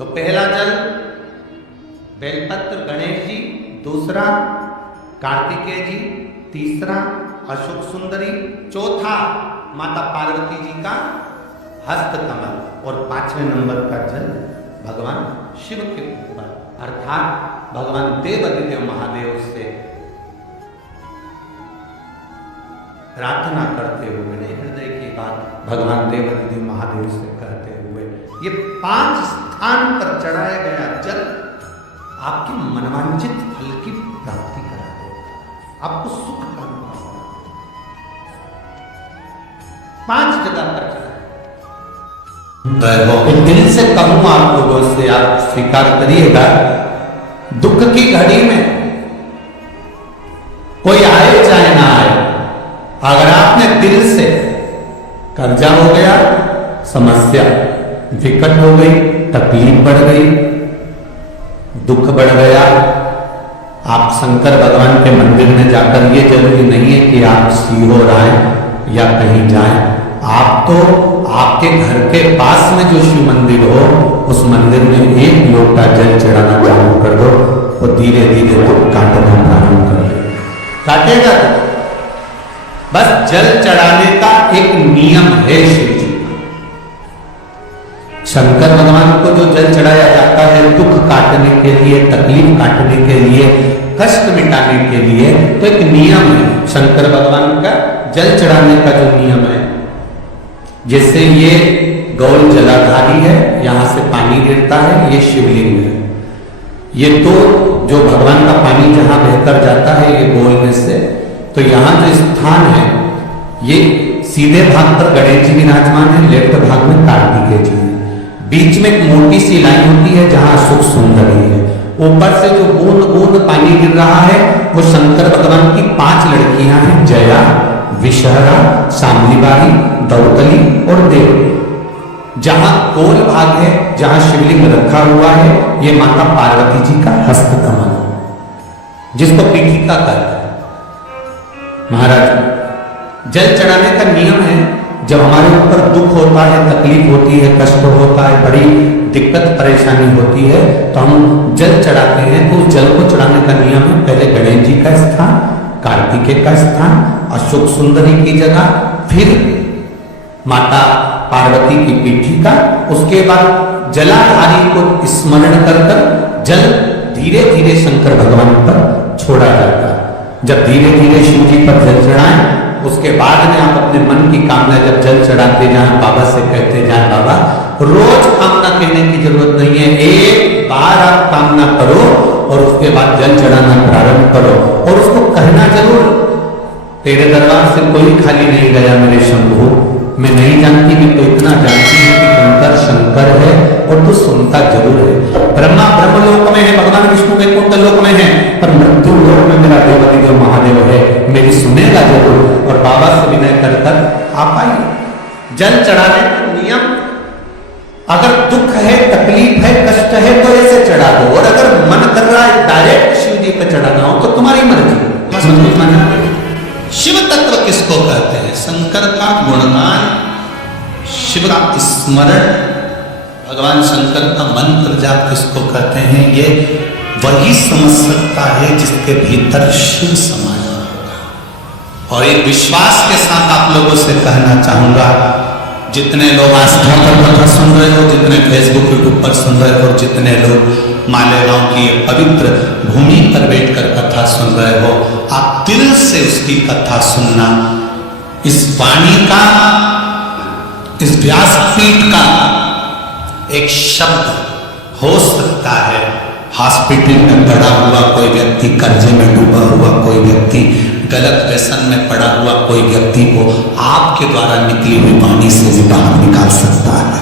तो पहला जल बेलपत्र गणेश जी, दूसरा कार्तिकेय जी, तीसरा अशोक सुंदरी, चौथा माता पार्वती जी का हस्त कमल और पांचवें नंबर का जल भगवान शिव के ऊपर अर्थात भगवान देवाधिदेव महादेव से प्रार्थना करते हुए, हृदय की बात भगवान देवाधिदेव महादेव से कहते हुए ये 5 स्थान पर चढ़ाया गया जल आपके मनवांचित फल की प्राप्ति करा देगा, आपको सुख का अनुभव होगा। 5 जगह पर चढ़ाया। दिल से कहूं आप लोगों से, आप स्वीकार करिएगा, दुख की घड़ी में कोई आए चाहे ना आए, अगर आपने दिल से कर्जा हो गया, समस्या विकट हो गई, तकलीफ बढ़ गई, दुख बढ़ गया, आप शंकर भगवान के मंदिर में जाकर, ये जरूरी नहीं है कि आप सीहोर आए या कहीं जाएं, आप तो आपके घर के पास में जो शिव मंदिर हो उस मंदिर में 1 लोटा जल चढ़ाना चालू कर दो, वो धीरे धीरे तो काटना प्रारंभ कर दे, काटेगा। बस जल चढ़ाने का एक नियम है शिव जी। शंकर भगवान को जो जल चढ़ाया जाता है दुख काटने के लिए, तकलीफ काटने के लिए, कष्ट मिटाने के लिए, तो एक नियम है शंकर भगवान का जल चढ़ाने का जो नियम है। जैसे ये गौल जलाधारी है, यहां से पानी गिरता है, ये शिवलिंग है। ये तो जो भगवान का पानी जहां बहकर जाता है ये गोल में से, तो यहां जो स्थान है ये सीधे भाग पर गणेश जी विराजमान है, लेफ्ट भाग में कार्तिकेय जी है, बीच में एक मोटी सी लाइन होती है जहां अशोक सुंदरी है। ऊपर से जो बूंद बूंद पानी गिर रहा है वो शंकर भगवान की 5 लड़कियां हैं, जया, विषहरा, शामलीबाई, दौतली और देव। जहां गोल भाग है, जहां शिवलिंग रखा हुआ है, ये माता पार्वती जी का हस्त कमल है, जिसको पीठिका कहते हैं। महाराज जल चढ़ाने का नियम है, जब हमारे ऊपर दुख होता है, तकलीफ होती है, कष्ट होता है, बड़ी दिक्कत परेशानी होती है, तो हम जल चढ़ाते हैं। तो उस जल को चढ़ाने का नियम है, पहले गणेश जी का स्थान, कार्तिकेय का स्थान, अशोक सुंदरी की जगह, फिर माता पार्वती की पीठिका, उसके बाद जलाधारी को स्मरण कर जल धीरे धीरे शंकर भगवान पर छोड़ा जाता है। जब धीरे धीरे शिव जी पर जल चढ़ाएं, उसके बाद में आप अपने मन की कामना जब जल चढ़ाते जाएं, बाबा से कहते जाएं, बाबा रोज कामना कहने की जरूरत नहीं है, एक बार आप कामना करो और उसके बाद जल चढ़ाना प्रारंभ करो, और उसको कहना जरूर, तेरे दरबार से कोई खाली नहीं गया मेरे शंभू, मैं नहीं जानती कि तो इतना जानती है कि शंकर शंकर है और तू सुनता जरूर है। ब्रह्मा ब्रह्मलोक में है, भगवान विष्णु वैकुंठ लोक में है, पर मृत्यु लोक में मेरा देवाधिदेव महादेव है, मेरी सुनेगा जरूर। और बाबा से विनय कर आप आइए। जल चढ़ाने का नियम, अगर दुख है, तकलीफ है, कष्ट है तो ऐसे चढ़ा दो, और अगर मन कर रहा है डायरेक्ट शिव जी पे चढ़ाना हो तो तुम्हारी मर्जी। शिव तत्व किसको कहते हैं? शंकर का गुणगान, शिव का स्मरण, भगवान शंकर का मंत्र जाप किसको कहते हैं? ये वही समझ सकता है जिसके भीतर शिव समाया होगा। और एक विश्वास के साथ आप लोगों से कहना चाहूंगा, जितने लोग आस्था पर कथा सुन रहे हो, जितने फेसबुक यूट्यूब पर सुन रहे हो, जितने लोग मालेगांव की पवित्र भूमि पर बैठकर कथा सुन रहे हो, आप दिल से उसकी कथा सुनना। इस वाणी का, इस व्यासपीठ का एक शब्द हो सकता है हॉस्पिटल में पड़ा हुआ कोई व्यक्ति, कर्जे में डूबा हुआ कोई व्यक्ति, गलत व्यसन में पड़ा हुआ कोई व्यक्ति को आपके द्वारा निकली हुई वाणी से भी बाहर निकाल सकता है।